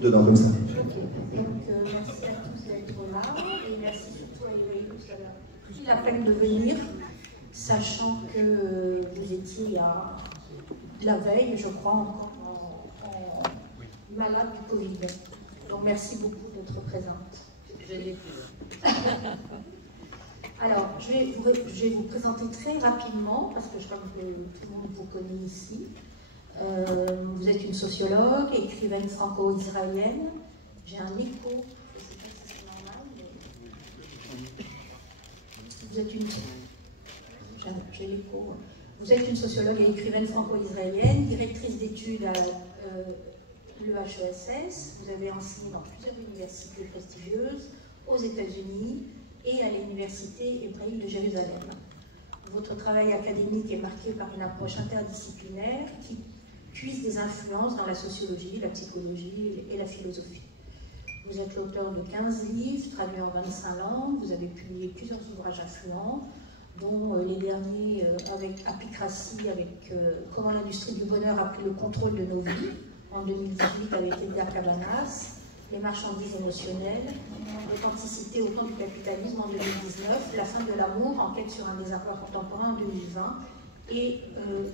Dedans, comme ça. Ok, donc merci à tous d'être là et merci surtout à Eloïse d'avoir pris la peine de venir, sachant que vous étiez la veille, je crois, encore malade du Covid. Donc merci beaucoup d'être présente. Je l'ai fait. Alors, je vais vous présenter très rapidement, parce que je crois que tout le monde vous connaît ici. Vous êtes une sociologue, écrivaine franco-israélienne. J'ai un écho, je ne sais pas si c'est normal, mais... Vous êtes une... J'ai l'écho. Vous êtes une sociologue et écrivaine franco-israélienne, directrice d'études à l'EHESS. Vous avez enseigné dans plusieurs universités prestigieuses, aux États-Unis et à l'Université hébraïque de Jérusalem. Votre travail académique est marqué par une approche interdisciplinaire qui puise des influences dans la sociologie, la psychologie et la philosophie. Vous êtes l'auteur de 15 livres, traduits en 25 langues. Vous avez publié plusieurs ouvrages influents, dont les derniers avec Apicratie, avec Comment l'industrie du bonheur a pris le contrôle de nos vies, en 2018 avec Edgar Cabanas, Les marchandises émotionnelles, L'authenticité au temps du capitalisme en 2019, La fin de l'amour, enquête sur un désarroi contemporain en 2020, et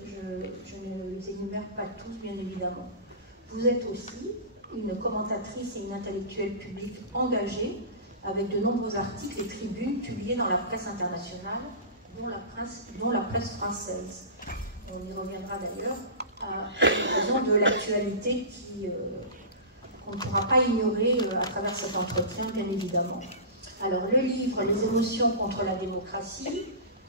je ne les énumère pas tous, bien évidemment. Vous êtes aussi une commentatrice et une intellectuelle publique engagée, avec de nombreux articles et tribunes publiés dans la presse internationale, dont la presse française. On y reviendra d'ailleurs à l'occasion de l'actualité qu'on ne pourra pas ignorer à travers cet entretien, bien évidemment. Alors, le livre « Les émotions contre la démocratie »,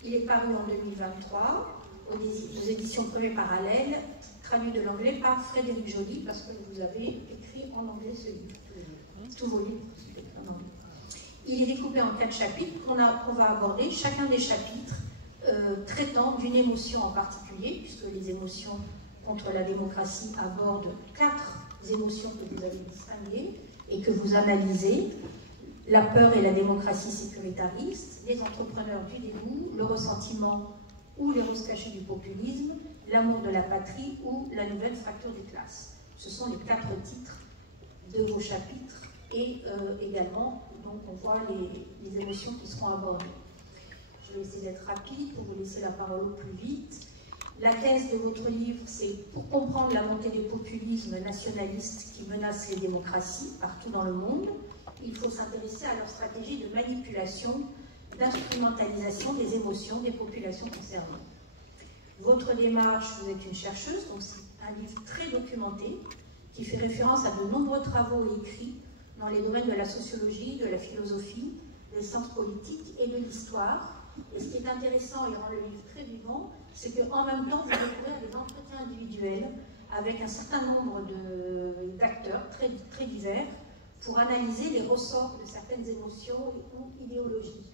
il est paru en 2023 aux éditions Premier Parallèle, traduit de l'anglais par Frédéric Joly, parce que vous avez écrit en anglais ce livre. Tous vos livres en anglais. Il est découpé en 4 chapitres qu'on va aborder, chacun des chapitres traitant d'une émotion en particulier, puisque les émotions contre la démocratie abordent 4 émotions que vous avez distinguées et que vous analysez: la peur et la démocratie sécuritariste, les entrepreneurs du dégoût, le ressentiment ou les roses cachées du populisme, l'amour de la patrie ou la nouvelle fracture des classes. Ce sont les 4 titres de vos chapitres et également, donc, on voit les émotions qui seront abordées. Je vais essayer d'être rapide pour vous laisser la parole au plus vite. La thèse de votre livre, c'est pour comprendre la montée des populismes nationalistes qui menacent les démocraties partout dans le monde, il faut s'intéresser à leur stratégie de manipulation, d'instrumentalisation des émotions des populations concernées. Votre démarche, vous êtes une chercheuse, donc c'est un livre très documenté qui fait référence à de nombreux travaux et écrits dans les domaines de la sociologie, de la philosophie, des sciences politiques et de l'histoire. Et ce qui est intéressant et rend le livre très vivant, c'est qu'en même temps, vous découvrez des entretiens individuels avec un certain nombre d'acteurs très, très divers pour analyser les ressorts de certaines émotions ou idéologies.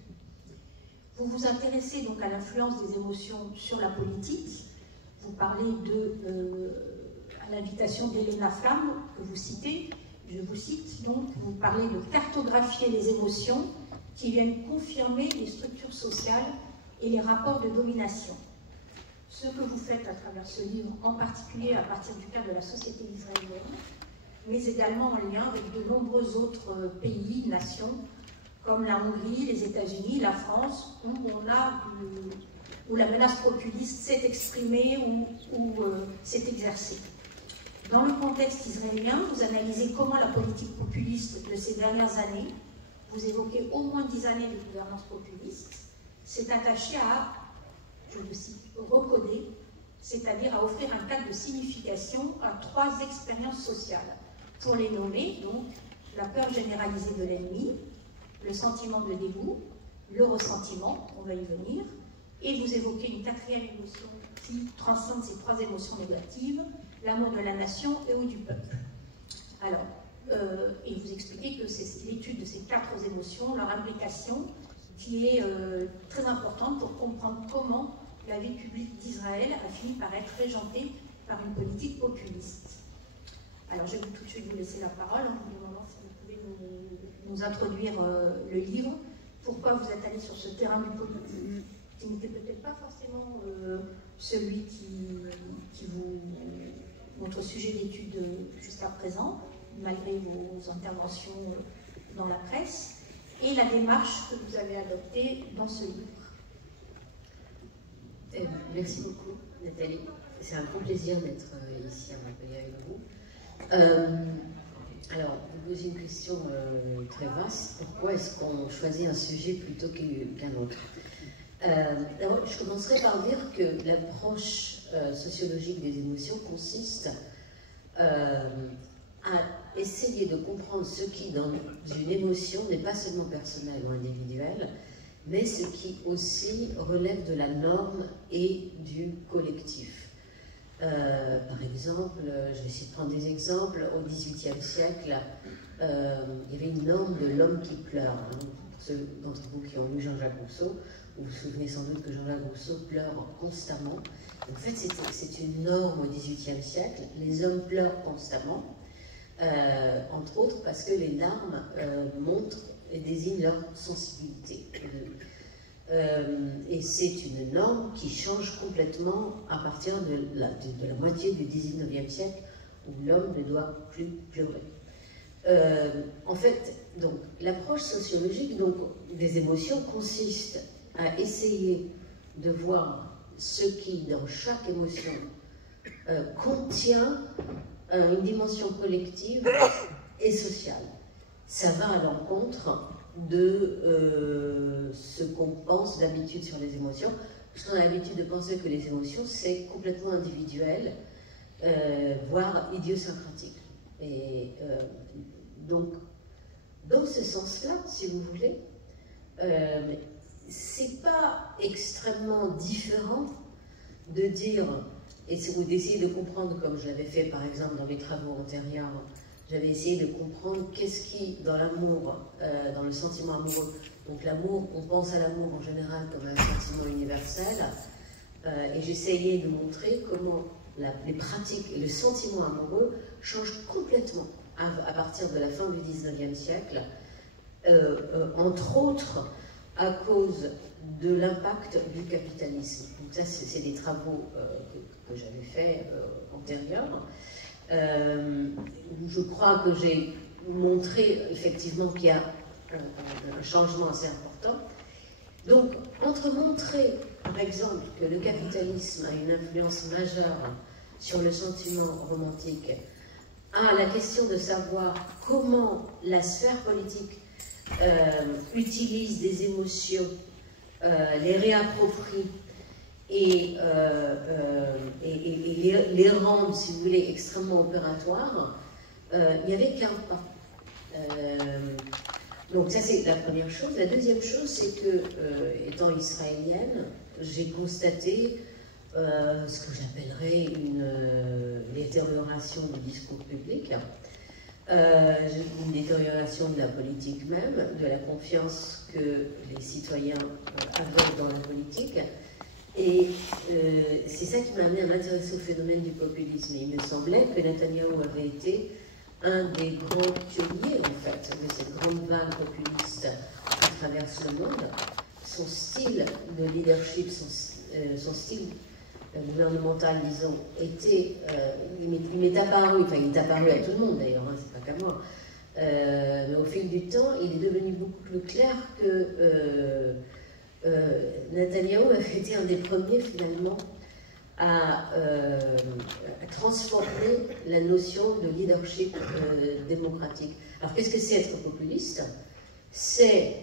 Vous vous intéressez donc à l'influence des émotions sur la politique. Vous parlez à l'invitation d'Elena Flamme, que vous citez, je vous cite, donc, vous parlez de cartographier les émotions qui viennent confirmer les structures sociales et les rapports de domination. Ce que vous faites à travers ce livre, en particulier à partir du cas de la société israélienne, mais également en lien avec de nombreux autres pays, nations, comme la Hongrie, les États-Unis, la France, où la menace populiste s'est exprimée ou s'est exercée. Dans le contexte israélien, vous analysez comment la politique populiste de ces dernières années, vous évoquez au moins 10 années de gouvernance populiste, s'est attachée à, je vous cite, recoder, c'est-à-dire à offrir un cadre de signification à 3 expériences sociales. Pour les nommer, donc, la peur généralisée de l'ennemi, le sentiment de dégoût, le ressentiment, on va y venir, et vous évoquez une 4e émotion qui transcende ces 3 émotions négatives, l'amour de la nation et ou du peuple. Alors, et vous expliquez que c'est l'étude de ces 4 émotions, leur implication, qui est très importante pour comprendre comment la vie publique d'Israël a fini par être régentée par une politique populiste. Alors, je vais tout de suite vous laisser la parole en vous demandant si vous pouvez nous introduire le livre. Pourquoi vous êtes allé sur ce terrain qui n'était peut-être pas forcément celui votre sujet d'étude jusqu'à présent, malgré vos interventions dans la presse, et la démarche que vous avez adoptée dans ce livre. Merci beaucoup, Nathalie. C'est un grand plaisir d'être ici à Montpellier avec vous. Alors, vous posez une question très vaste. Pourquoi est-ce qu'on choisit un sujet plutôt qu'un autre? Alors, je commencerai par dire que l'approche sociologique des émotions consiste à essayer de comprendre ce qui, dans une émotion, n'est pas seulement personnel ou individuel, mais ce qui aussi relève de la norme et du collectif. Par exemple, je vais essayer de prendre des exemples. Au XVIIIe siècle, il y avait une norme de l'homme qui pleure. Hein. Pour ceux d'entre vous qui ont lu Jean-Jacques Rousseau, vous vous souvenez sans doute que Jean-Jacques Rousseau pleure constamment. En fait, c'est une norme au XVIIIe siècle. Les hommes pleurent constamment, entre autres parce que les larmes montrent et désignent leur sensibilité. Et c'est une norme qui change complètement à partir de la moitié du XIXe siècle, où l'homme ne doit plus pleurer. En fait, donc, l'approche sociologique des émotions consiste à essayer de voir ce qui, dans chaque émotion, contient une dimension collective et sociale. Ça va à l'encontre de ce qu'on pense d'habitude sur les émotions, parce qu'on a l'habitude de penser que les émotions, c'est complètement individuel, voire idiosyncratique. Et donc, dans ce sens-là, si vous voulez, c'est pas extrêmement différent de dire, et d'essayer de comprendre, comme je l'avais fait par exemple dans mes travaux antérieurs, j'avais essayé de comprendre qu'est-ce qui, dans l'amour, dans le sentiment amoureux, donc l'amour, on pense à l'amour en général comme un sentiment universel, et j'essayais de montrer comment les pratiques et le sentiment amoureux changent complètement à partir de la fin du XIXe siècle, entre autres à cause de l'impact du capitalisme. Donc ça, c'est des travaux que j'avais faits antérieurs. Je crois que j'ai montré effectivement qu'il y a un changement assez important. Donc, entre montrer, par exemple, que le capitalisme a une influence majeure sur le sentiment romantique, à la question de savoir comment la sphère politique utilise des émotions, les réapproprie et les rendre, si vous voulez, extrêmement opératoires, il n'y avait qu'un pas. Donc ça, c'est la première chose. La deuxième chose, c'est que, étant israélienne, j'ai constaté ce que j'appellerais une détérioration du discours public, une détérioration de la politique même, de la confiance que les citoyens avaient dans la politique. Et c'est ça qui m'a amené à m'intéresser au phénomène du populisme. Et il me semblait que Netanyahou avait été un des grands pionniers, en fait, de cette grande vague populiste qui traverse le monde. Son style de leadership, son style gouvernemental, disons, était, il m'est apparu, enfin il est apparu à tout le monde d'ailleurs, hein, c'est pas qu'à moi, mais au fil du temps, il est devenu beaucoup plus clair que Netanyahou avait été un des premiers finalement à transformer la notion de leadership démocratique. Alors qu'est-ce que c'est être populiste? C'est,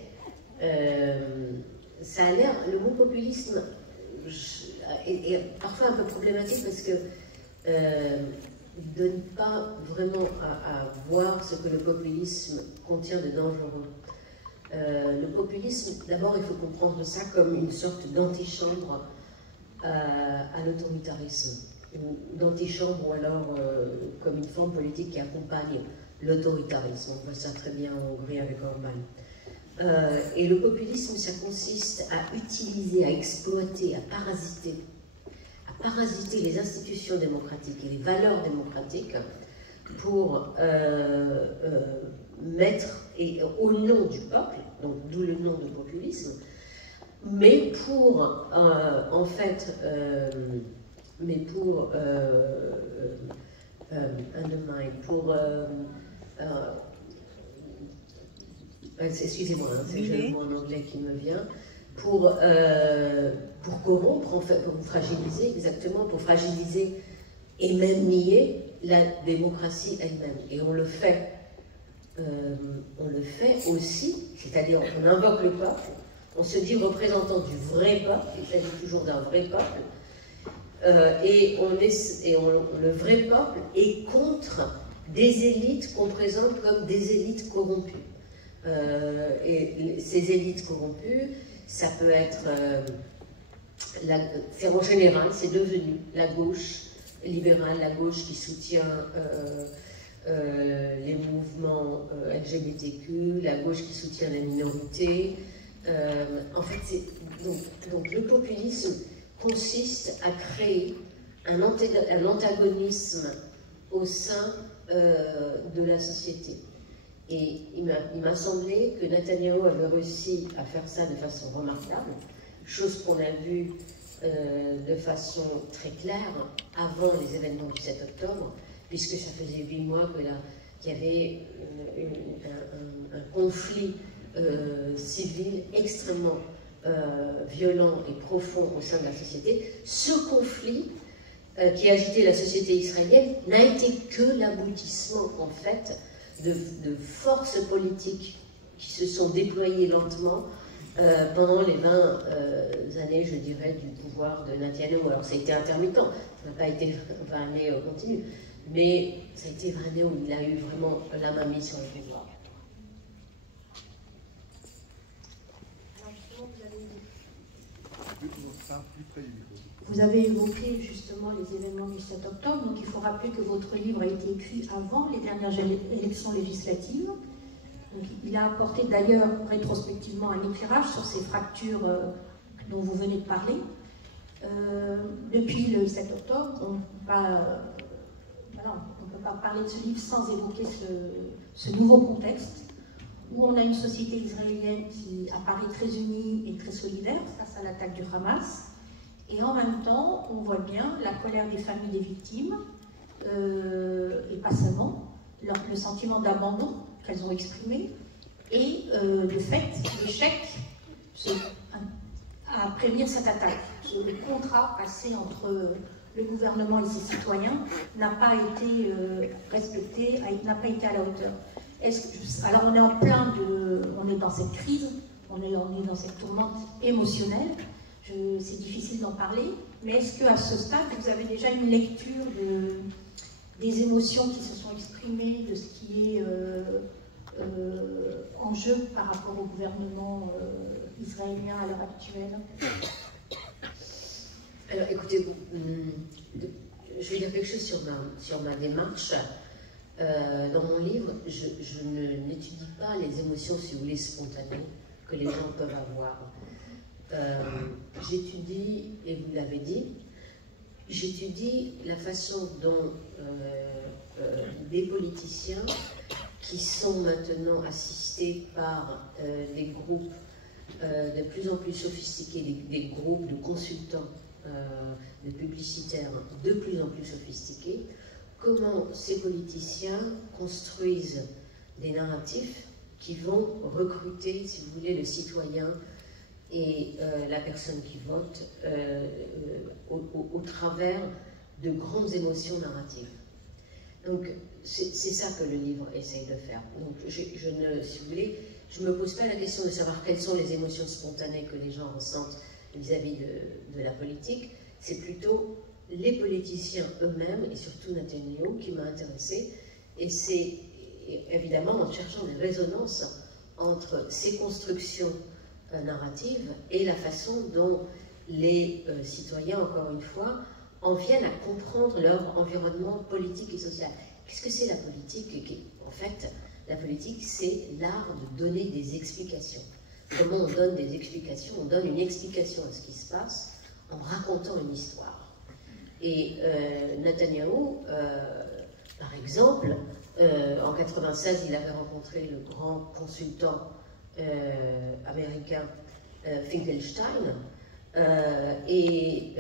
ça a l'air, le mot populisme est parfois un peu problématique parce que il ne donne pas vraiment à voir ce que le populisme contient de dangereux. Le populisme, d'abord, il faut comprendre ça comme une sorte d'antichambre à l'autoritarisme, ou d'antichambre, ou alors comme une forme politique qui accompagne l'autoritarisme. On voit ça très bien en Hongrie avec Orbán. Et le populisme, ça consiste à utiliser, à exploiter, à parasiter les institutions démocratiques et les valeurs démocratiques pour mettre, et au nom du peuple, donc d'où le nom de populisme, mais pour, en fait, undermine, pour, excusez-moi, hein, c'est le mot en anglais qui me vient, pour corrompre, en fait, pour fragiliser, exactement, pour fragiliser et même nier la démocratie elle-même. Et on le fait aussi, c'est-à-dire on invoque le peuple, on se dit représentant du vrai peuple, il s'agit toujours d'un vrai peuple, le vrai peuple est contre des élites qu'on présente comme des élites corrompues. Et ces élites corrompues, ça peut être, en général, c'est devenu la gauche libérale, la gauche qui soutient les mouvements LGBTQ, la gauche qui soutient les minorités. En fait, donc le populisme consiste à créer un antagonisme au sein de la société. Et il m'a semblé que Netanyahou avait réussi à faire ça de façon remarquable, chose qu'on a vue de façon très claire avant les événements du 7 octobre, puisque ça faisait 8 mois qu'il y avait un conflit civil extrêmement violent et profond au sein de la société. Ce conflit qui a agité la société israélienne n'a été que l'aboutissement, en fait, de forces politiques qui se sont déployées lentement pendant les 20 années, je dirais, du pouvoir de Netanyahou. Alors ça a été intermittent, ça n'a pas été 20 années continues, mais ça a été 20 années où il a eu vraiment la main mise sur le pouvoir. Vous avez évoqué justement les événements du 7 octobre, donc il faut rappeler que votre livre a été écrit avant les dernières élections législatives. Donc, il a apporté d'ailleurs rétrospectivement un éclairage sur ces fractures dont vous venez de parler. Depuis le 7 octobre, on ne peut pas parler de ce livre sans évoquer ce nouveau contexte où on a une société israélienne qui apparaît très unie et très solidaire face à l'attaque du Hamas. Et en même temps, on voit bien la colère des familles des victimes, et pas seulement, le sentiment d'abandon qu'elles ont exprimé, et le fait, l'échec à prévenir cette attaque. Le contrat passé entre le gouvernement et ses citoyens n'a pas été respecté, n'a pas été à la hauteur. Alors on est on est dans cette crise, on est dans cette tourmente émotionnelle. C'est difficile d'en parler, mais est-ce qu'à ce stade, vous avez déjà une lecture des émotions qui se sont exprimées, de ce qui est en jeu par rapport au gouvernement israélien à l'heure actuelle? Alors écoutez, je vais dire quelque chose sur ma démarche. Dans mon livre, je n'étudie pas les émotions, si vous voulez, spontanées que les gens peuvent avoir. J'étudie, et vous l'avez dit, j'étudie la façon dont des politiciens qui sont maintenant assistés par des groupes de plus en plus sophistiqués, des groupes de consultants, de publicitaires de plus en plus sophistiqués, comment ces politiciens construisent des narratifs qui vont recruter, si vous voulez, le citoyen et la personne qui vote au travers de grandes émotions narratives. Donc c'est ça que le livre essaye de faire. Donc si vous voulez, je ne me pose pas la question de savoir quelles sont les émotions spontanées que les gens ressentent vis-à-vis de la politique. C'est plutôt les politiciens eux-mêmes, et surtout Netanyahou, qui m'a intéressée. Et c'est évidemment en cherchant des résonances entre ces constructions narrative et la façon dont les citoyens, encore une fois, en viennent à comprendre leur environnement politique et social. Qu'est-ce que c'est la politique? En fait, la politique, c'est l'art de donner des explications. Comment on donne des explications? On donne une explication à ce qui se passe en racontant une histoire. Et Netanyahou, par exemple, en 1996, il avait rencontré le grand consultant américain Finkelstein, qui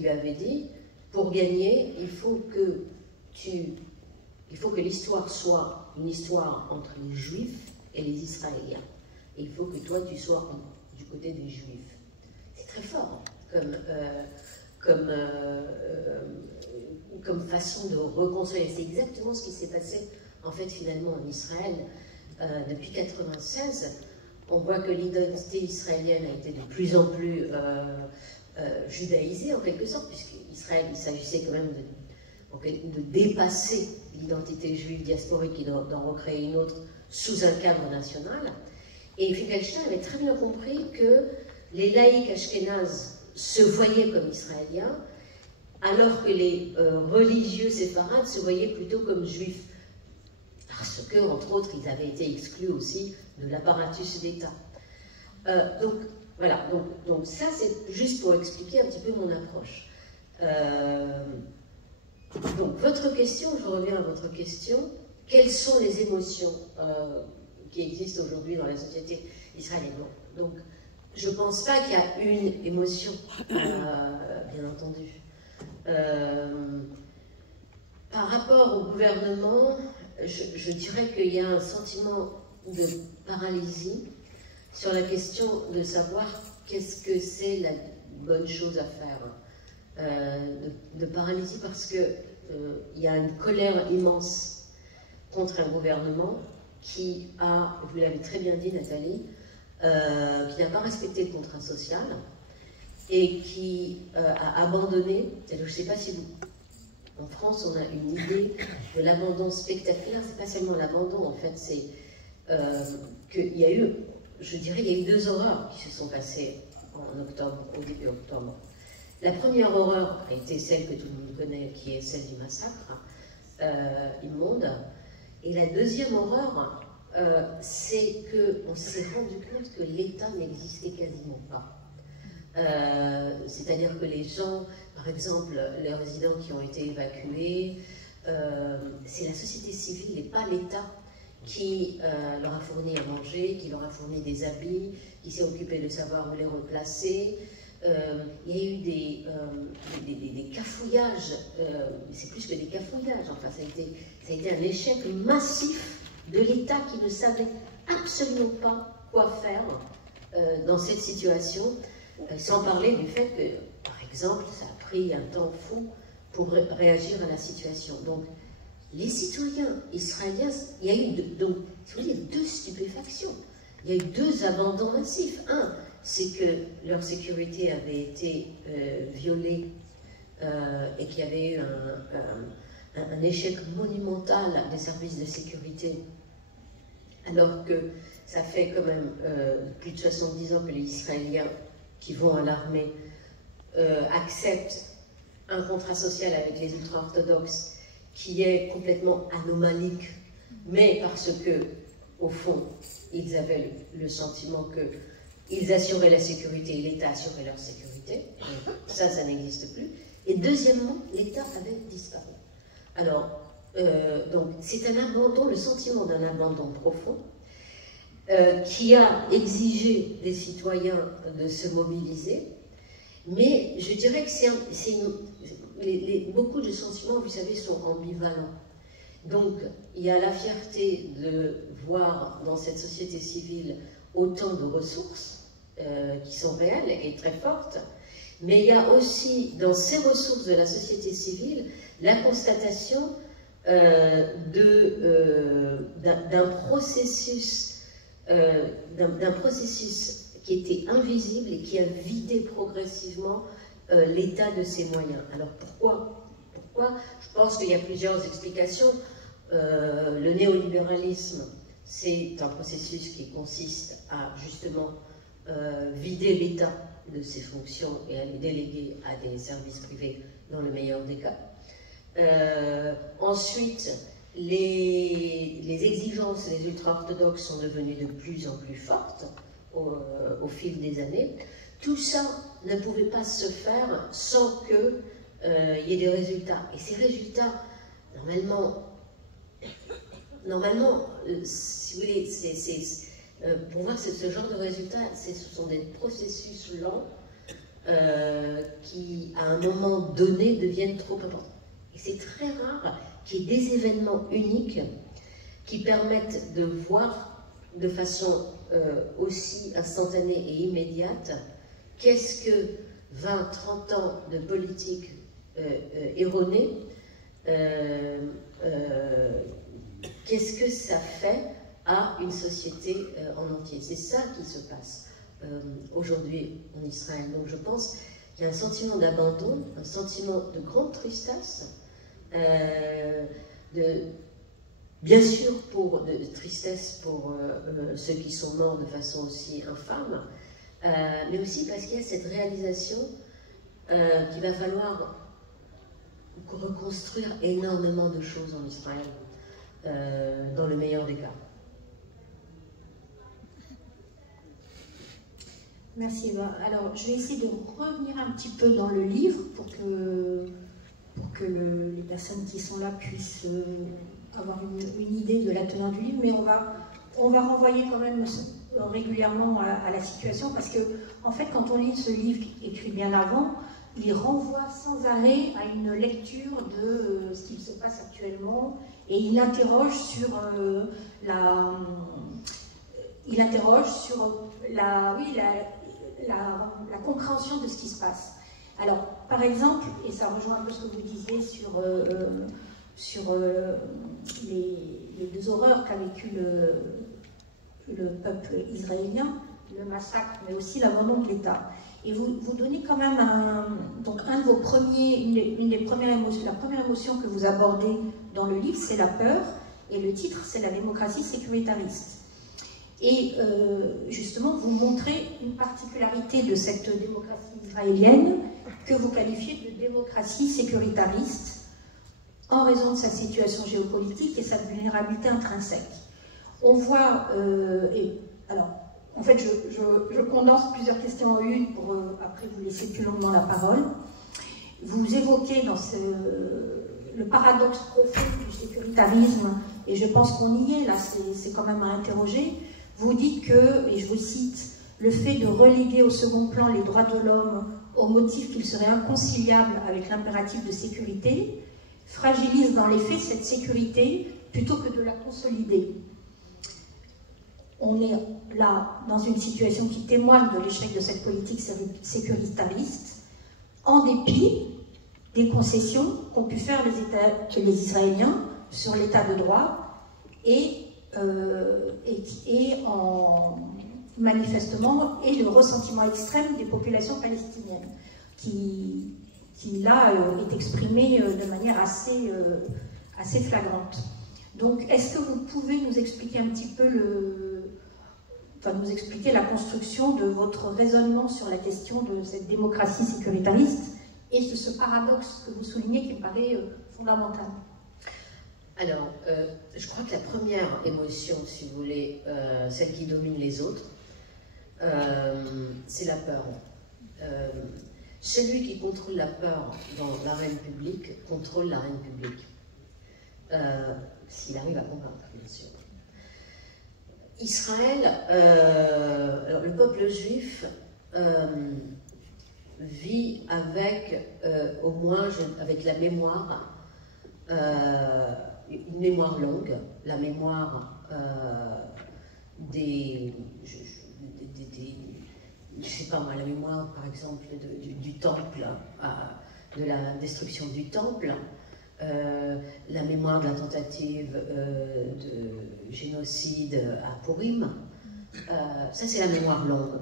lui avait dit, pour gagner, il faut que l'histoire soit une histoire entre les Juifs et les Israéliens. Et il faut que toi, tu sois du côté des Juifs. C'est très fort comme façon de reconstruire. C'est exactement ce qui s'est passé, en fait, finalement, en Israël. Depuis 1996, on voit que l'identité israélienne a été de plus en plus judaïsée, en quelque sorte, puisqu'Israël, il s'agissait quand même de dépasser l'identité juive diasporique et d'en recréer une autre sous un cadre national. Et Finkelstein avait très bien compris que les laïcs ashkénazes se voyaient comme israéliens, alors que les religieux séfarades se voyaient plutôt comme juifs. Parce que, entre autres, ils avaient été exclus aussi de l'apparatus d'État. Donc, voilà. Donc ça, c'est juste pour expliquer un petit peu mon approche. Donc, votre question, je reviens à votre question. Quelles sont les émotions qui existent aujourd'hui dans la société israélienne? Donc, je ne pense pas qu'il y a une émotion, bien entendu. Par rapport au gouvernement, je dirais qu'il y a un sentiment de paralysie sur la question de savoir qu'est-ce que c'est la bonne chose à faire. De paralysie parce que il y a une colère immense contre un gouvernement qui a, vous l'avez très bien dit Nathalie, qui n'a pas respecté le contrat social et qui a abandonné, je ne sais pas si vous... En France, on a une idée de l'abandon spectaculaire. C'est pas seulement l'abandon, en fait, c'est qu'il y a eu, je dirais, il y a eu deux horreurs qui se sont passées en octobre, au début octobre. La première horreur a été celle que tout le monde connaît, qui est celle du massacre immonde. Et la deuxième horreur, c'est qu'on s'est rendu compte que l'État n'existait quasiment pas. C'est-à-dire que les gens, par exemple, les résidents qui ont été évacués, c'est la société civile et pas l'État qui leur a fourni à manger, qui leur a fourni des habits, qui s'est occupé de savoir où les replacer. Il y a eu des cafouillages, c'est plus que des cafouillages, enfin ça a été un échec massif de l'État qui ne savait absolument pas quoi faire dans cette situation. Sans parler du fait que, par exemple, ça a pris un temps fou pour réagir à la situation. Donc, les citoyens israéliens, il y a eu deux stupéfactions. Il y a eu deux abandons massifs. Un, c'est que leur sécurité avait été violée et qu'il y avait eu un échec monumental des services de sécurité, alors que ça fait quand même plus de 70 ans que les Israéliens qui vont à l'armée acceptent un contrat social avec les ultra-orthodoxes qui est complètement anomalique, mais parce que, au fond, ils avaient le sentiment qu'ils assuraient la sécurité et l'État assurait leur sécurité. Ça n'existe plus. Et deuxièmement, l'État avait disparu. Alors, donc, c'est un abandon, le sentiment d'un abandon profond, qui a exigé des citoyens de se mobiliser, mais je dirais que beaucoup de sentiments, vous savez, sont ambivalents. Donc, il y a la fierté de voir dans cette société civile autant de ressources qui sont réelles et très fortes, mais il y a aussi dans ces ressources de la société civile la constatation d'un processus qui était invisible et qui a vidé progressivement l'État de ses moyens. Alors pourquoi? Je pense qu'il y a plusieurs explications. Le néolibéralisme, c'est un processus qui consiste à justement vider l'État de ses fonctions et à les déléguer à des services privés dans le meilleur des cas. Ensuite, les exigences des ultra-orthodoxes sont devenues de plus en plus fortes au fil des années. Tout ça ne pouvait pas se faire sans qu'il y ait des résultats. Et ces résultats, normalement si vous voulez, pour voir ce genre de résultats, ce sont des processus lents qui, à un moment donné, deviennent trop importants. Et c'est très rare qu'il y ait des événements uniques qui permettent de voir de façon aussi instantanée et immédiate qu'est-ce que 20, 30 ans de politique erronée, qu'est-ce que ça fait à une société en entier. C'est ça qui se passe aujourd'hui en Israël. Donc je pense qu'il y a un sentiment d'abandon, un sentiment de grande tristesse, bien sûr de tristesse pour ceux qui sont morts de façon aussi infâme, mais aussi parce qu'il y a cette réalisation qu'il va falloir reconstruire énormément de choses en Israël, dans le meilleur des cas. Merci Eva. Alors, je vais essayer de revenir un petit peu dans le livre pour que les personnes qui sont là puissent avoir une idée de la teneur du livre, mais on va renvoyer quand même régulièrement à la situation, parce que, en fait, quand on lit ce livre écrit bien avant, il renvoie sans arrêt à une lecture de ce qui se passe actuellement, et il interroge sur la compréhension de ce qui se passe. Alors, par exemple, et ça rejoint un peu ce que vous disiez sur les deux horreurs qu'a vécu le peuple israélien, le massacre, mais aussi l'abandon de l'État. Et vous donnez quand même une des premières émotions, la première émotion que vous abordez dans le livre, c'est la peur, et le titre, c'est la démocratie sécuritariste. Et justement, vous montrez une particularité de cette démocratie israélienne que vous qualifiez de démocratie sécuritariste en raison de sa situation géopolitique et sa vulnérabilité intrinsèque. On voit, alors, en fait, je condense plusieurs questions en une pour après vous laisser plus longuement la parole. Vous évoquez dans le paradoxe profond du sécuritarisme, et je pense qu'on y est, là, c'est quand même à interroger. Vous dites que, et je vous cite, le fait de reléguer au second plan les droits de l'homme au motif qu'ils seraient inconciliables avec l'impératif de sécurité fragilise dans les faits cette sécurité plutôt que de la consolider. On est là dans une situation qui témoigne de l'échec de cette politique sécuritariste, en dépit des concessions qu'ont pu faire les Israéliens sur l'état de droit et manifestement le ressentiment extrême des populations palestiniennes qui là est exprimé de manière assez flagrante. Donc, est-ce que vous pouvez nous expliquer un petit peu nous expliquer la construction de votre raisonnement sur la question de cette démocratie sécuritariste et ce paradoxe que vous soulignez qui me paraît fondamental? Alors, je crois que la première émotion, si vous voulez, celle qui domine les autres, c'est la peur. Celui qui contrôle la peur dans l'arène publique contrôle l'arène publique. S'il arrive à convaincre, bien sûr. Israël, alors le peuple juif vit avec, au moins avec la mémoire, une mémoire longue, la mémoire je sais pas moi, la mémoire par exemple du temple, de la destruction du temple, la mémoire de la tentative de génocide à Purim, ça c'est la mémoire longue.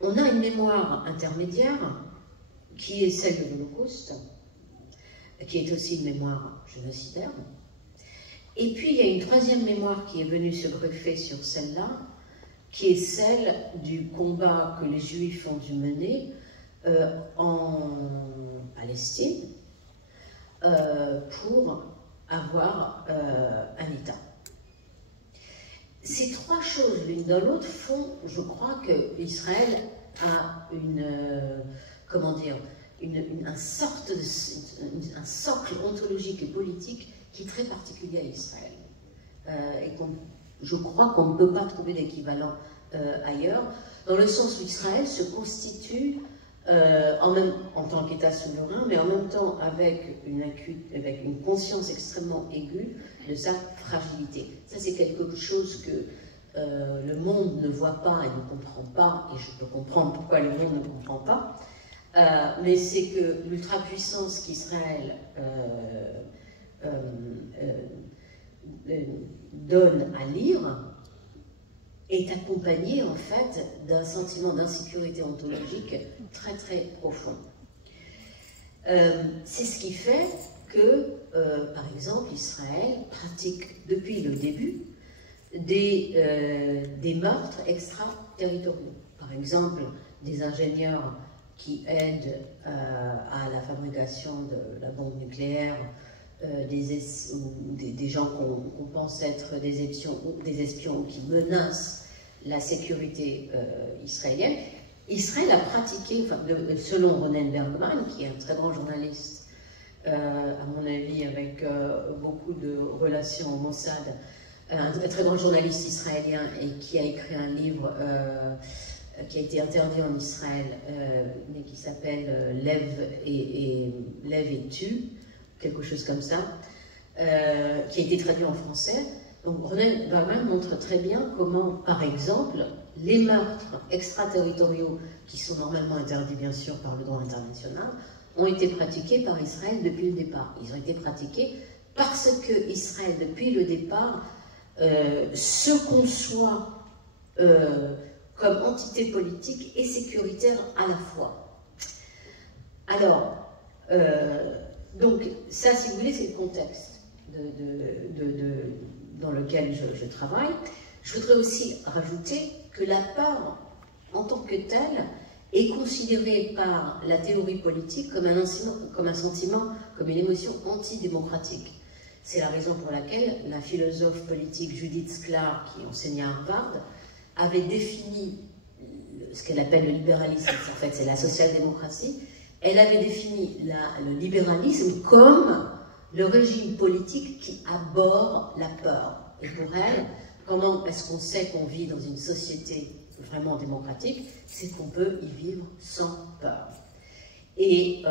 On a une mémoire intermédiaire qui est celle de l'Holocauste, qui est aussi une mémoire génocidaire. Et puis il y a une troisième mémoire qui est venue se greffer sur celle-là, qui est celle du combat que les Juifs ont dû mener en Palestine pour avoir un État. Ces trois choses, l'une dans l'autre, font, je crois, que Israël a un socle ontologique et politique qui est très particulier à Israël et qu'on je crois qu'on ne peut pas trouver d'équivalent ailleurs, dans le sens où Israël se constitue en tant qu'État souverain, mais en même temps avec une conscience extrêmement aiguë de sa fragilité. Ça, c'est quelque chose que le monde ne voit pas et ne comprend pas, et je peux comprendre pourquoi le monde ne comprend pas, mais c'est que l'ultrapuissance qu'Israël donne à lire est accompagnée en fait d'un sentiment d'insécurité ontologique très très profond. C'est ce qui fait que, par exemple, Israël pratique depuis le début des meurtres extraterritoriaux. Par exemple, des ingénieurs qui aident à la fabrication de la bombe nucléaire, des gens qu'on pense être des espions ou qui menacent la sécurité israélienne. Israël a pratiqué, selon Ronen Bergman, qui est un très grand journaliste, à mon avis, avec beaucoup de relations au Mossad, un très grand journaliste israélien et qui a écrit un livre qui a été interdit en Israël, mais qui s'appelle Lève et tue, quelque chose comme ça, qui a été traduit en français. Donc Ronen Bergman montre très bien comment, par exemple, les meurtres extraterritoriaux, qui sont normalement interdits bien sûr par le droit international, ont été pratiqués par Israël depuis le départ. Ils ont été pratiqués parce que Israël, depuis le départ, se conçoit comme entité politique et sécuritaire à la fois. Alors, donc ça, si vous voulez, c'est le contexte dans lequel je travaille. Je voudrais aussi rajouter que la peur, en tant que telle, est considérée par la théorie politique comme un sentiment, comme une émotion antidémocratique. C'est la raison pour laquelle la philosophe politique Judith Sklar, qui enseignait à Harvard, avait défini ce qu'elle appelle le libéralisme, en fait c'est la social-démocratie. Elle avait défini le libéralisme comme le régime politique qui abhorre la peur. Et pour elle, comment est-ce qu'on sait qu'on vit dans une société vraiment démocratique? C'est qu'on peut y vivre sans peur. Et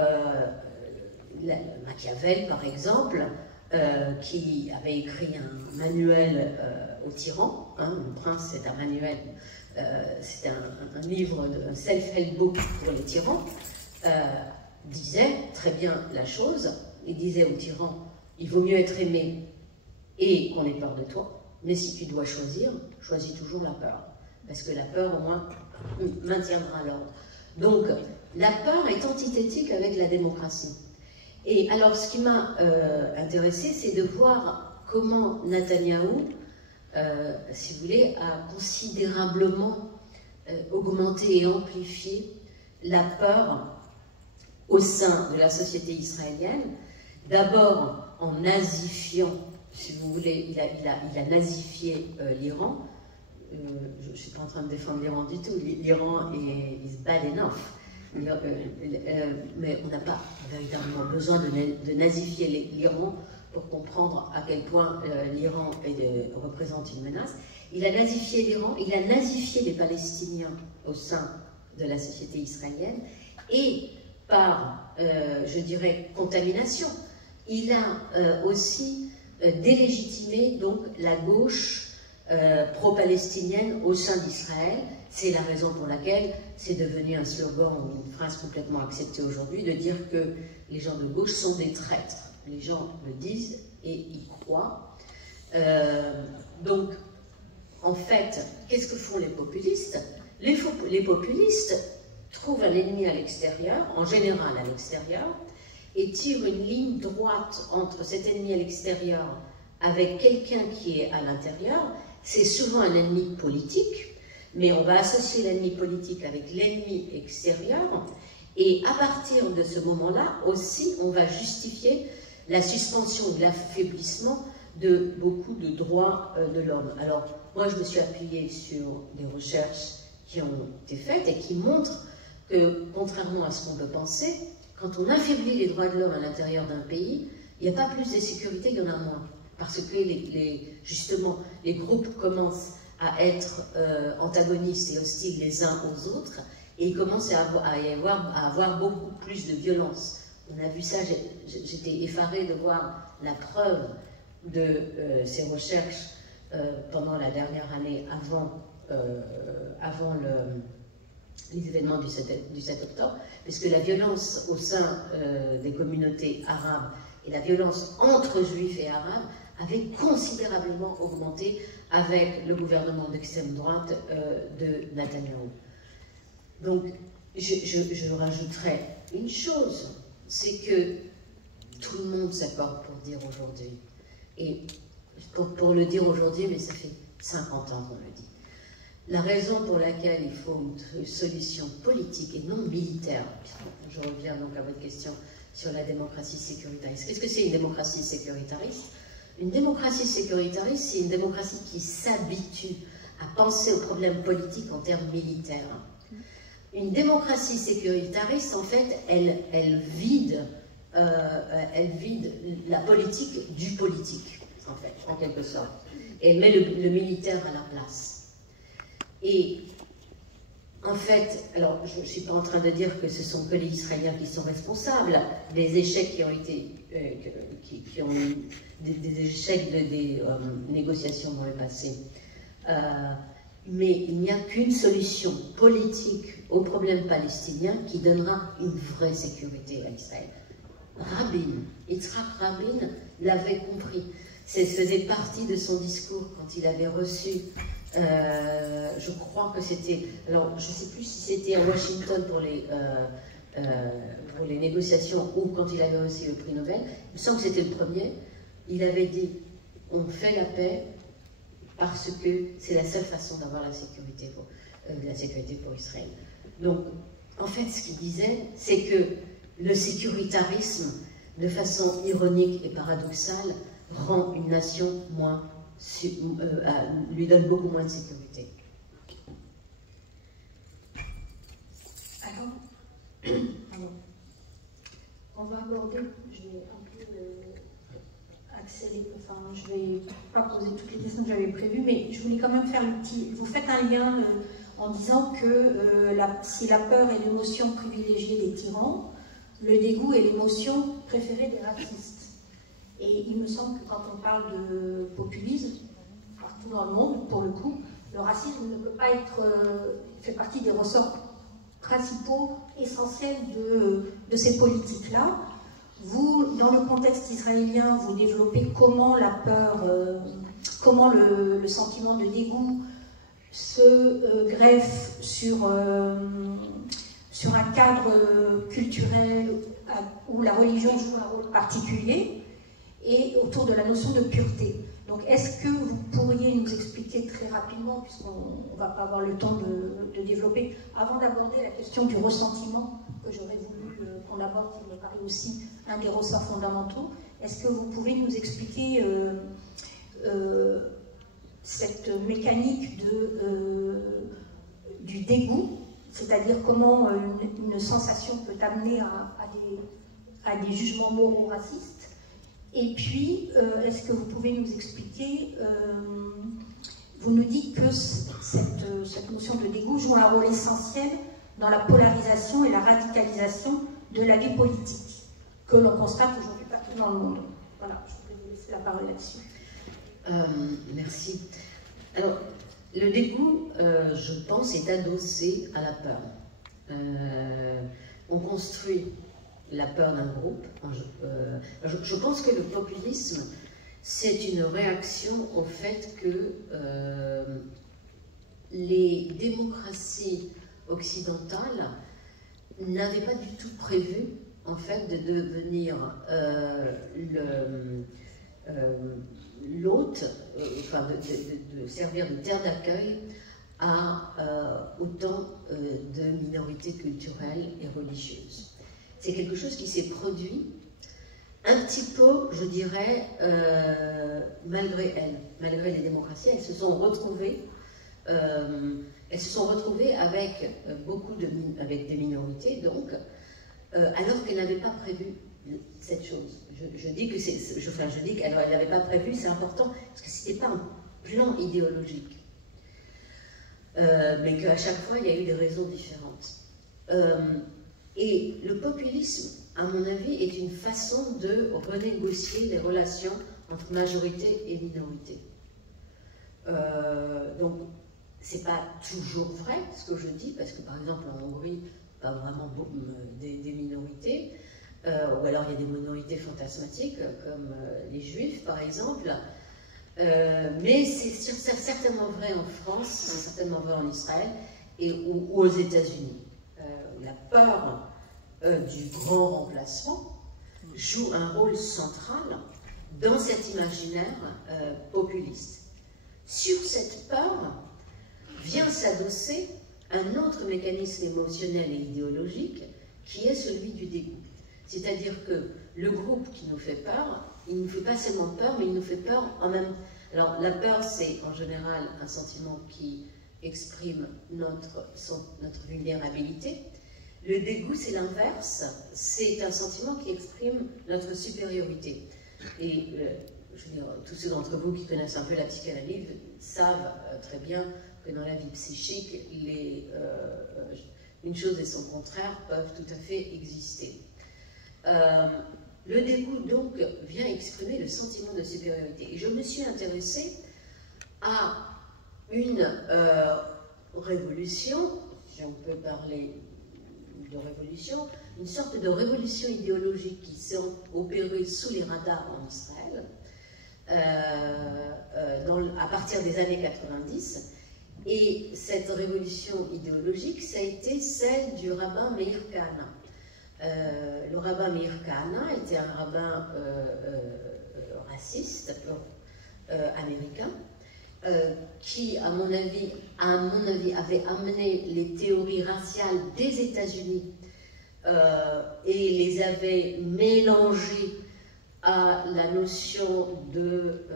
Machiavel, par exemple, qui avait écrit un manuel aux tyrans, hein, Le Prince, c'est un manuel, c'est un livre, un self-help book pour les tyrans, disait très bien la chose. Il disait aux tyrans, il vaut mieux être aimé et qu'on ait peur de toi, mais si tu dois choisir, choisis toujours la peur, parce que la peur au moins maintiendra l'ordre. Donc la peur est antithétique avec la démocratie. Et alors ce qui m'a intéressée, c'est de voir comment Netanyahou, si vous voulez, a considérablement augmenté et amplifié la peur au sein de la société israélienne, d'abord en nazifiant, si vous voulez, il a nazifié l'Iran. Je ne suis pas en train de défendre l'Iran du tout, l'Iran is bad enough, mais on n'a pas véritablement besoin de nazifier l'Iran pour comprendre à quel point l'Iran représente une menace. Il a nazifié l'Iran, il a nazifié les Palestiniens au sein de la société israélienne, et par, je dirais, contamination, il a aussi délégitimé donc la gauche pro-palestinienne au sein d'Israël. C'est la raison pour laquelle c'est devenu un slogan ou une phrase complètement acceptée aujourd'hui de dire que les gens de gauche sont des traîtres. Les gens le disent et y croient. Donc, en fait, qu'est-ce que font les populistes? Les populistes trouvent un ennemi à l'extérieur, en général à l'extérieur, et tirent une ligne droite entre cet ennemi à l'extérieur avec quelqu'un qui est à l'intérieur. C'est souvent un ennemi politique, mais on va associer l'ennemi politique avec l'ennemi extérieur, et à partir de ce moment-là aussi, on va justifier la suspension ou l'affaiblissement de beaucoup de droits de l'homme. Alors, moi, je me suis appuyée sur des recherches qui ont été faites et qui montrent que, contrairement à ce qu'on peut penser, quand on affaiblit les droits de l'homme à l'intérieur d'un pays, il n'y a pas plus de sécurité, il y en a moins. parce que justement les groupes commencent à être antagonistes et hostiles les uns aux autres, et il commence à avoir beaucoup plus de violence. On a vu ça, j'étais effarée de voir la preuve de ces recherches pendant la dernière année avant les événements du 7 octobre, puisque la violence au sein des communautés arabes et la violence entre juifs et arabes avait considérablement augmenté avec le gouvernement d'extrême droite de Netanyahou. Donc, je rajouterais une chose, c'est que tout le monde s'accorde pour dire aujourd'hui, et pour le dire aujourd'hui, mais ça fait 50 ans qu'on le dit. La raison pour laquelle il faut une solution politique et non militaire, je reviens donc à votre question sur la démocratie sécuritariste. Qu'est-ce que c'est une démocratie sécuritariste? Une démocratie sécuritariste, c'est une démocratie qui s'habitue à penser aux problèmes politiques en termes militaires. Une démocratie sécuritariste, en fait, elle vide la politique du politique, en fait, en quelque sorte. Et elle met le militaire à la place. Et en fait, alors je ne suis pas en train de dire que ce sont que les Israéliens qui sont responsables des échecs qui ont été, qui ont eu des échecs des négociations dans le passé. Mais il n'y a qu'une solution politique au problème palestinien qui donnera une vraie sécurité à Israël. Yitzhak Rabin l'avait compris. Ça faisait partie de son discours quand il avait reçu, je crois que c'était, alors je ne sais plus si c'était à Washington pour les négociations ou quand il avait reçu le prix Nobel, il me semble que c'était le premier, il avait dit, on fait la paix parce que c'est la seule façon d'avoir la sécurité pour Israël. Donc, en fait, ce qu'il disait, c'est que le sécuritarisme, de façon ironique et paradoxale, rend une nation lui donne beaucoup moins de sécurité. Alors, on va aborder, je vais un peu accélérer, enfin je ne vais pas poser toutes les questions que j'avais prévues, mais je voulais quand même faire le petit, vous faites un lien en disant que si la peur est l'émotion privilégiée des tyrans, le dégoût est l'émotion préférée des racistes. Et il me semble que quand on parle de populisme, partout dans le monde, pour le coup, le racisme ne peut pas être, fait partie des ressorts principaux, essentiels de ces politiques-là. Vous, dans le contexte israélien, vous développez comment la peur, comment le sentiment de dégoût se greffe sur un cadre culturel où la religion joue un rôle particulier, et autour de la notion de pureté. Donc, est-ce que vous pourriez nous expliquer très rapidement, puisqu'on ne va pas avoir le temps de développer, avant d'aborder la question du ressentiment, que j'aurais voulu qu'on aborde, qui me paraît aussi un des ressorts fondamentaux, est-ce que vous pouvez nous expliquer cette mécanique du dégoût, c'est-à-dire comment une sensation peut amener à des jugements moraux racistes? Et puis, est-ce que vous pouvez nous expliquer, vous nous dites que cette notion de dégoût joue un rôle essentiel dans la polarisation et la radicalisation de la vie politique, que l'on constate aujourd'hui partout dans le monde. Voilà, je voudrais vous laisser la parole là-dessus. Merci. Alors, le dégoût, je pense, est adossé à la peur. On construit la peur d'un groupe. Je pense que le populisme, c'est une réaction au fait que les démocraties occidentales n'avaient pas du tout prévu, en fait, de devenir l'hôte, enfin de servir de terre d'accueil à autant de minorités culturelles et religieuses. C'est quelque chose qui s'est produit un petit peu, je dirais, malgré elles, malgré les démocraties. Elles se sont retrouvées, avec des minorités, donc, alors qu'elles n'avaient pas prévu cette chose. Je dis que je dis qu'elle n'avait pas prévu, c'est important, parce que ce n'était pas un plan idéologique. Mais qu'à chaque fois, il y a eu des raisons différentes. Et le populisme, à mon avis, est une façon de renégocier les relations entre majorité et minorité. Donc, c'est pas toujours vrai ce que je dis, parce que par exemple en Hongrie, pas vraiment des minorités, ou alors il y a des minorités fantasmatiques, comme les Juifs par exemple, mais c'est certainement vrai en France, c'est certainement vrai en Israël ou aux États-Unis. La peur du grand remplacement joue un rôle central dans cet imaginaire populiste. Sur cette peur vient s'adosser un autre mécanisme émotionnel et idéologique qui est celui du dégoût. C'est-à-dire que le groupe qui nous fait peur, il ne nous fait pas seulement peur, mais il nous fait peur en même temps. Alors la peur, c'est en général un sentiment qui exprime notre vulnérabilité. Le dégoût, c'est l'inverse, c'est un sentiment qui exprime notre supériorité. Et je veux dire, tous ceux d'entre vous qui connaissent un peu la psychanalyse savent très bien que dans la vie psychique, une chose et son contraire peuvent tout à fait exister. Le dégoût, donc, vient exprimer le sentiment de supériorité. Et je me suis intéressée à une révolution, si on peut parler de révolution, une sorte de révolution idéologique qui s'est opérée sous les radars en Israël, à partir des années 90. Et cette révolution idéologique, ça a été celle du rabbin Meir Kahana. Le rabbin Meir Kahana était un rabbin raciste américain qui, à mon avis, avait amené les théories raciales des États-Unis et les avait mélangées à la notion de,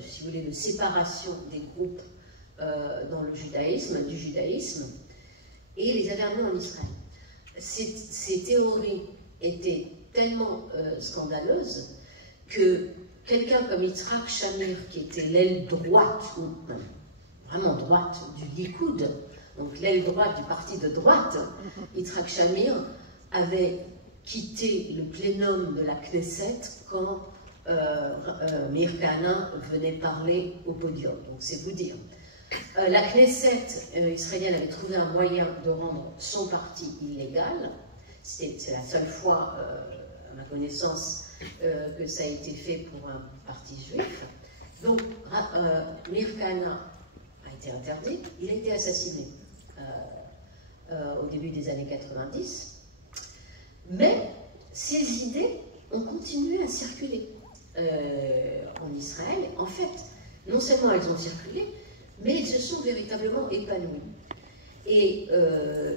si vous voulez, de séparation des groupes dans le judaïsme, et les avait amenés en Israël. Ces théories étaient tellement scandaleuses que quelqu'un comme Yitzhak Shamir, qui était l'aile droite, ou vraiment droite du Likoud, donc l'aile droite du parti de droite, Yitzhak Shamir avait quitté le plénum de la Knesset quand Meir Kahana venait parler au podium. Donc c'est vous dire. La Knesset israélienne avait trouvé un moyen de rendre son parti illégal. C'est la seule fois, à ma connaissance, que ça a été fait pour un parti juif. Donc, Meir Kahana a été interdit. Il a été assassiné au début des années 90. Mais ces idées ont continué à circuler en Israël. En fait, non seulement elles ont circulé, mais ils se sont véritablement épanouis. Et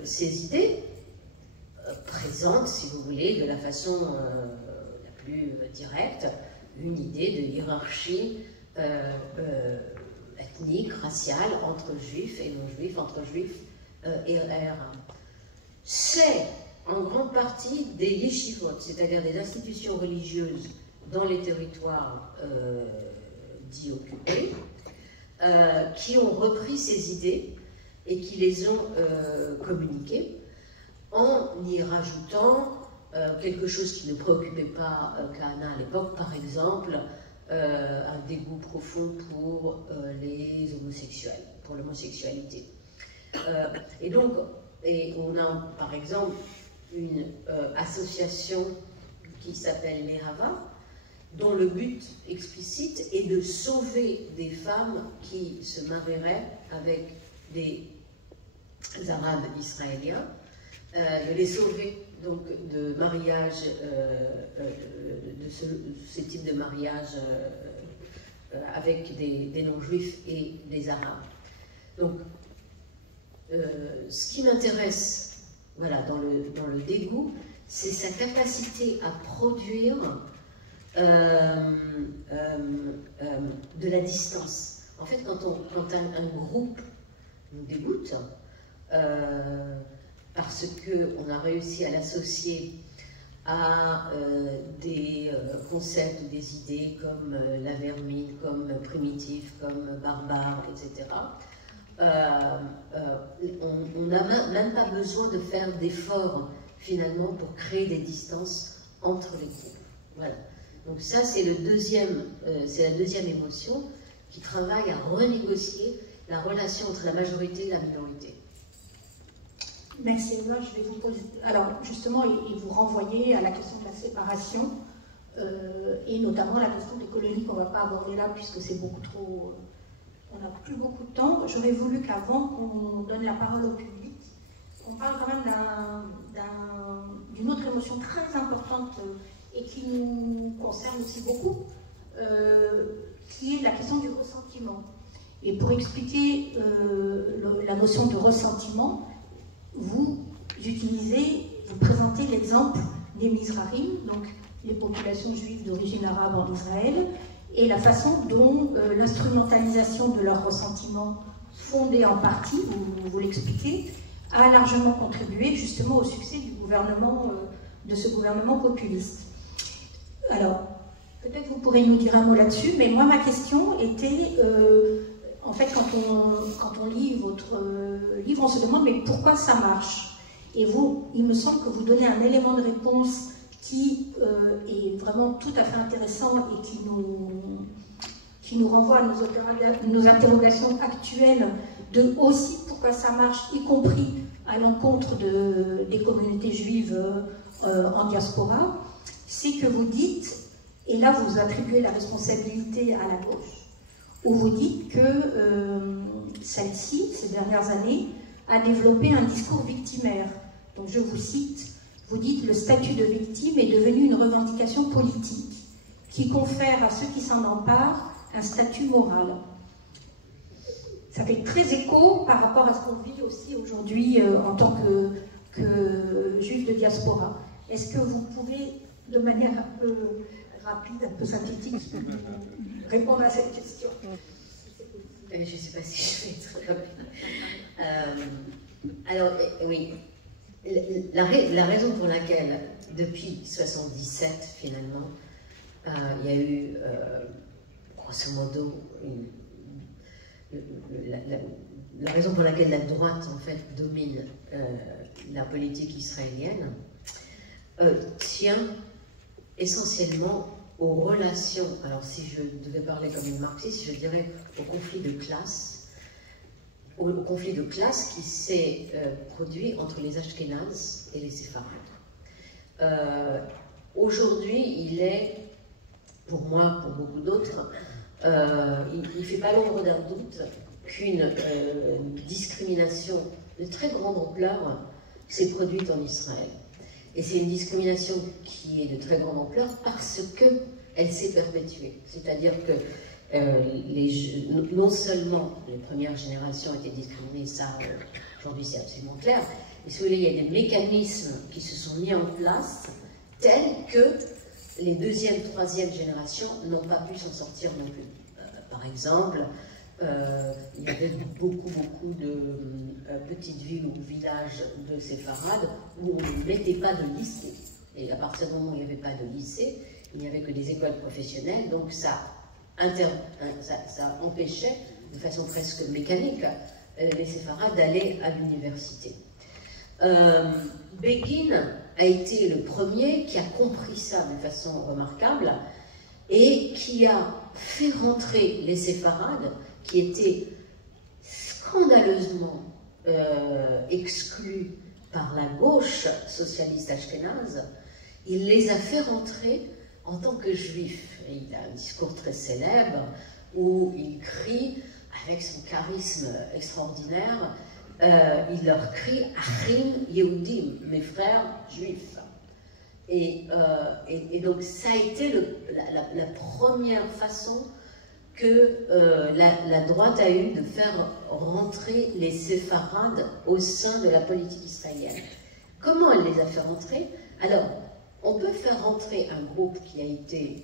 ces idées présentent, si vous voulez, de la façon la plus directe, une idée de hiérarchie ethnique, raciale, entre juifs et non-juifs, entre juifs et arabes. C'est en grande partie des yeshivot, c'est-à-dire des institutions religieuses dans les territoires dits occupés, qui ont repris ces idées et qui les ont communiquées en y rajoutant quelque chose qui ne préoccupait pas Kahana à l'époque, par exemple un dégoût profond pour les homosexuels, pour l'homosexualité. Et donc, on a par exemple une association qui s'appelle Merava, dont le but explicite est de sauver des femmes qui se marieraient avec des Arabes israéliens, de les sauver donc de mariage, de ce type de mariage avec des non-juifs et des Arabes. Donc, ce qui m'intéresse, voilà, dans le dégoût, c'est sa capacité à produire de la distance. En fait, quand un groupe nous dégoûte, parce qu'on a réussi à l'associer à des concepts ou des idées comme la vermine, comme primitif, comme barbare, etc. On n'a même pas besoin de faire d'efforts finalement pour créer des distances entre les groupes. Voilà. Donc ça, c'est la deuxième émotion qui travaille à renégocier la relation entre la majorité et la minorité. Merci. Là, je vais vous poser. Alors, justement, et vous renvoyez à la question de la séparation et notamment la question des colonies qu'on ne va pas aborder là puisque c'est beaucoup trop. On n'a plus beaucoup de temps. J'aurais voulu qu'avant qu'on donne la parole au public, on parle quand même d'une autre émotion très importante et qui nous concerne aussi beaucoup, qui est la question du ressentiment. Et pour expliquer la notion de ressentiment, vous présentez l'exemple des Mizrahim, donc les populations juives d'origine arabe en Israël, et la façon dont l'instrumentalisation de leur ressentiment, fondé en partie, vous l'expliquez, a largement contribué justement au succès du gouvernement, de ce gouvernement populiste. Alors, peut-être vous pourrez nous dire un mot là-dessus, mais moi ma question était, en fait quand on lit votre livre, on se demande mais pourquoi ça marche? Et vous, il me semble que vous donnez un élément de réponse qui est vraiment tout à fait intéressant et qui nous renvoie à nos interrogations actuelles de aussi pourquoi ça marche, y compris à l'encontre des communautés juives en diaspora, c'est que vous dites, et là vous attribuez la responsabilité à la gauche, où vous dites que celle-ci, ces dernières années, a développé un discours victimaire. Donc je vous cite, vous dites « Le statut de victime est devenu une revendication politique qui confère à ceux qui s'en emparent un statut moral. » Ça fait très écho par rapport à ce qu'on vit aussi aujourd'hui en tant que juif de diaspora. Est-ce que vous pouvez, de manière un peu rapide, un peu synthétique, répondre à cette question? Je ne sais pas si je vais être rapide. Alors, oui, la raison pour laquelle, depuis 1977, finalement, il y a eu, grosso modo, la raison pour laquelle la droite, en fait, domine la politique israélienne, tient essentiellement aux relations, alors si je devais parler comme une marxiste, je dirais au conflit de classe, qui s'est produit entre les Ashkénazes et les Séfarades. Aujourd'hui, il est, pour moi, pour beaucoup d'autres, il ne fait pas l'ombre d'un doute qu'une discrimination de très grande ampleur s'est produite en Israël. Et c'est une discrimination qui est de très grande ampleur parce qu'elle s'est perpétuée. C'est-à-dire que non seulement les premières générations étaient discriminées, ça aujourd'hui c'est absolument clair, mais si vous voulez, il y a des mécanismes qui se sont mis en place tels que les deuxième, troisième générations n'ont pas pu s'en sortir non plus. Par exemple, il y avait beaucoup de petites villes ou villages de séfarades où on ne mettait pas de lycée. Et à partir du moment où il n'y avait pas de lycée, il n'y avait que des écoles professionnelles, donc ça empêchait de façon presque mécanique les séfarades d'aller à l'université. Begin a été le premier qui a compris ça de façon remarquable et qui a fait rentrer les séfarades qui étaient scandaleusement exclus par la gauche socialiste ashkénaze. Il les a fait rentrer en tant que juifs. Et il a un discours très célèbre où il crie, avec son charisme extraordinaire, il leur crie « Achim Yehudim », mes frères juifs. Et donc ça a été la première façon que la droite a eu de faire rentrer les séfarades au sein de la politique israélienne. Comment elle les a fait rentrer? Alors, on peut faire rentrer un groupe qui a été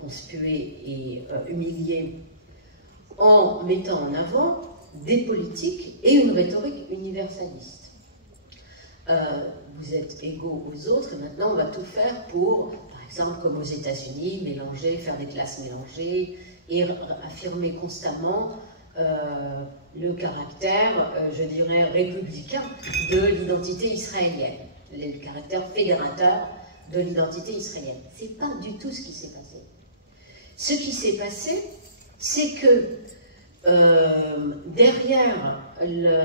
conspué et humilié en mettant en avant des politiques et une rhétorique universaliste. vous êtes égaux aux autres, et maintenant on va tout faire pour, par exemple, comme aux États-Unis, mélanger, faire des classes mélangées, et affirmer constamment le caractère, je dirais, républicain de l'identité israélienne, le caractère fédérateur de l'identité israélienne. C'est pas du tout ce qui s'est passé. Ce qui s'est passé, c'est que derrière le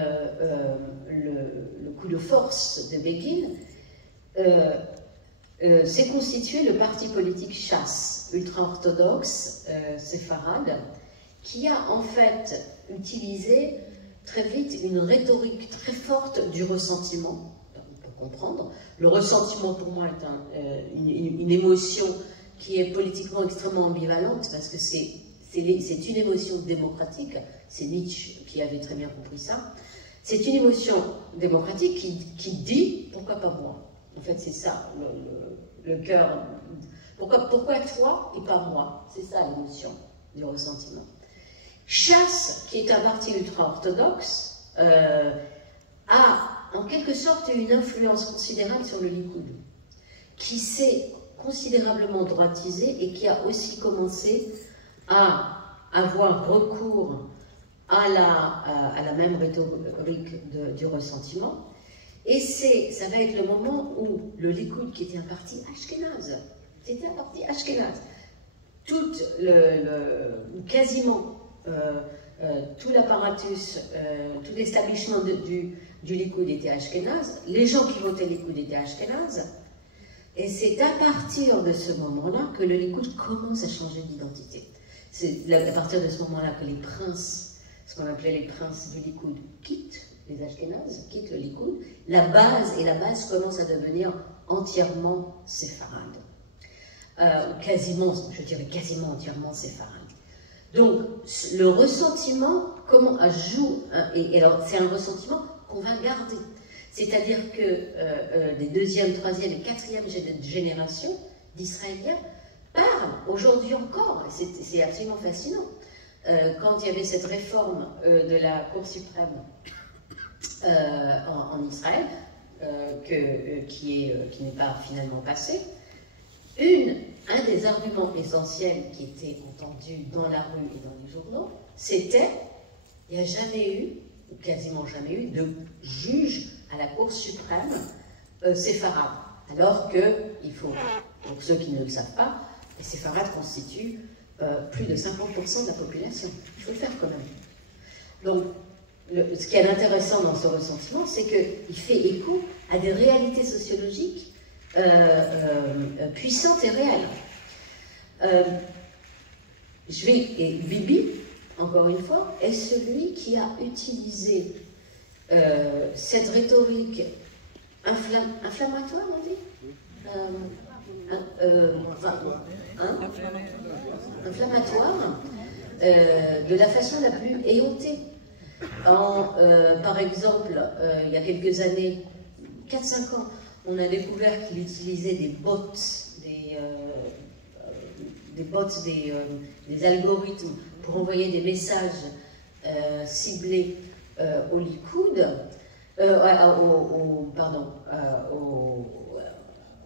coup de force de Begin, s'est constitué le parti politique Shas, ultra-orthodoxe, séfarade, qui a en fait utilisé très vite une rhétorique très forte du ressentiment. On peut comprendre. Le ressentiment pour moi est une émotion qui est politiquement extrêmement ambivalente parce que c'est une émotion démocratique. C'est Nietzsche qui avait très bien compris ça. C'est une émotion démocratique qui dit « pourquoi pas moi ?» En fait, c'est ça le cœur. Pourquoi toi et pas moi? C'est ça l'émotion du ressentiment. Shas, qui est un parti ultra-orthodoxe, a en quelque sorte une influence considérable sur le Likoud, qui s'est considérablement droitisé et qui a aussi commencé à avoir recours à la même rhétorique du ressentiment. Et ça va être le moment où le Likoud, qui était un parti ashkénaze, c'était un parti ashkénaze, quasiment tout l'apparatus, tout l'establishment du Likoud était ashkénaze, les gens qui votaient Likoud étaient ashkénazes, et c'est à partir de ce moment-là que le Likoud commence à changer d'identité. C'est à partir de ce moment-là que les princes, ce qu'on appelait les princes du Likoud, quittent les ashkénazes, quittent le Likoud, la base commence à devenir entièrement séfarade. Quasiment, je dirais quasiment entièrement séfarade. Donc, le ressentiment, et alors c'est un ressentiment qu'on va garder. C'est-à-dire que les deuxième, troisième et quatrième générations d'Israéliens parlent aujourd'hui encore, c'est absolument fascinant. Quand il y avait cette réforme de la Cour suprême en Israël, qui n'est pas finalement passée, un des arguments essentiels qui était entendu dans la rue et dans les journaux, c'était il n'y a jamais eu, ou quasiment jamais eu, de juge à la Cour suprême séfarade. Alors que, pour ceux qui ne le savent pas, les séfarades constituent plus de 50% de la population. Il faut le faire quand même. Donc, ce qui est intéressant dans ce ressentiment, c'est qu'il fait écho à des réalités sociologiques puissante et réelle. Et Bibi, encore une fois, est celui qui a utilisé cette rhétorique inflammatoire, on dit inflammatoire, de la façon la plus éhontée. Par exemple, il y a quelques années, 4-5 ans, on a découvert qu'il utilisait des bots, des algorithmes pour envoyer des messages ciblés au Likoud,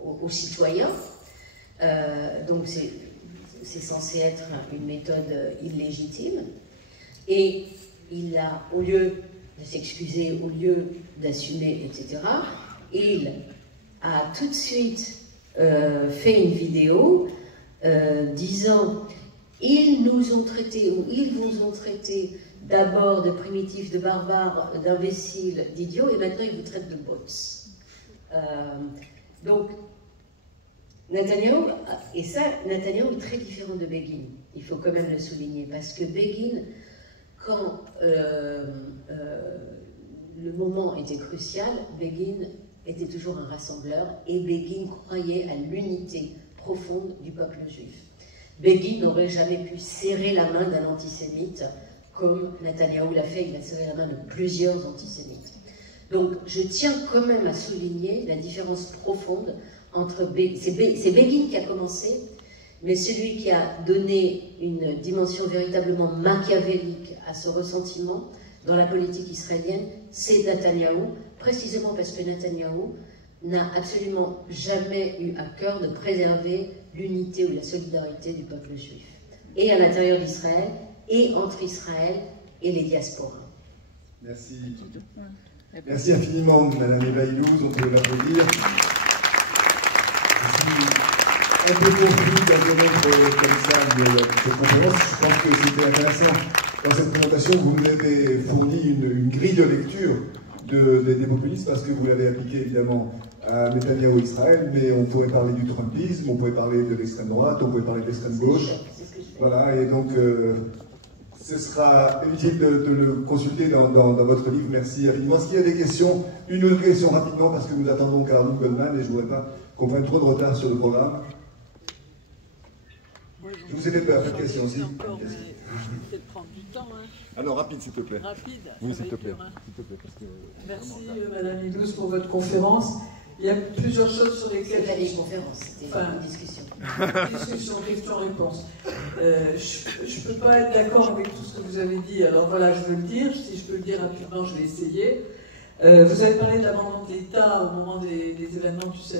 aux citoyens. Donc c'est censé être une méthode illégitime. Et il a, au lieu de s'excuser, au lieu d'assumer, etc., il a tout de suite fait une vidéo disant « Ils nous ont traités, ou ils vous ont traité d'abord de primitifs, de barbares, d'imbéciles, d'idiots, et maintenant ils vous traitent de bots. » Donc, Netanyahou est très différent de Begin. Il faut quand même le souligner, parce que Begin, quand le moment était crucial, Begin était toujours un rassembleur, et Begin croyait à l'unité profonde du peuple juif. Begin n'aurait jamais pu serrer la main d'un antisémite comme Netanyahou l'a fait, il a serré la main de plusieurs antisémites. Donc je tiens quand même à souligner la différence profonde entre... C'est Begin qui a commencé, mais celui qui a donné une dimension véritablement machiavélique à ce ressentiment dans la politique israélienne, c'est Netanyahou, précisément parce que Netanyahou n'a absolument jamais eu à cœur de préserver l'unité ou la solidarité du peuple juif, et à l'intérieur d'Israël, et entre Israël et les diasporas. Merci. Merci infiniment, Madame Eva Illouz, on peut l'applaudir. Je suis un peu confus d'interrompre comme ça cette conférence. Je pense que c'était intéressant. Dans cette présentation, vous nous avez fourni une grille de lecture des populistes, parce que vous l'avez appliqué évidemment à Netanyahou Israël, mais on pourrait parler du Trumpisme, on pourrait parler de l'extrême droite, on pourrait parler de l'extrême gauche. Voilà, et donc ce sera utile de le consulter dans votre livre. Merci infiniment. Est-ce qu'il y a des questions? Une ou deux questions rapidement, parce que nous attendons Carlo Goldman et je ne voudrais pas qu'on prenne trop de retard sur le programme. Je vous ai fait peur, cette question aussi. Peut-être prendre du temps. Hein. Ah non, rapide s'il te plaît. Rapide. Oui, s'il te plaît. Parce que merci Madame Illouz pour votre conférence. Il y a plusieurs choses sur lesquelles... C'était pas des conférences, c'était une discussion. Discussion, question-réponse. Je ne peux pas être d'accord avec tout ce que vous avez dit, alors voilà, je veux le dire. Si je peux le dire rapidement, je vais essayer. Vous avez parlé de l'abandon de l'État au moment des événements du 7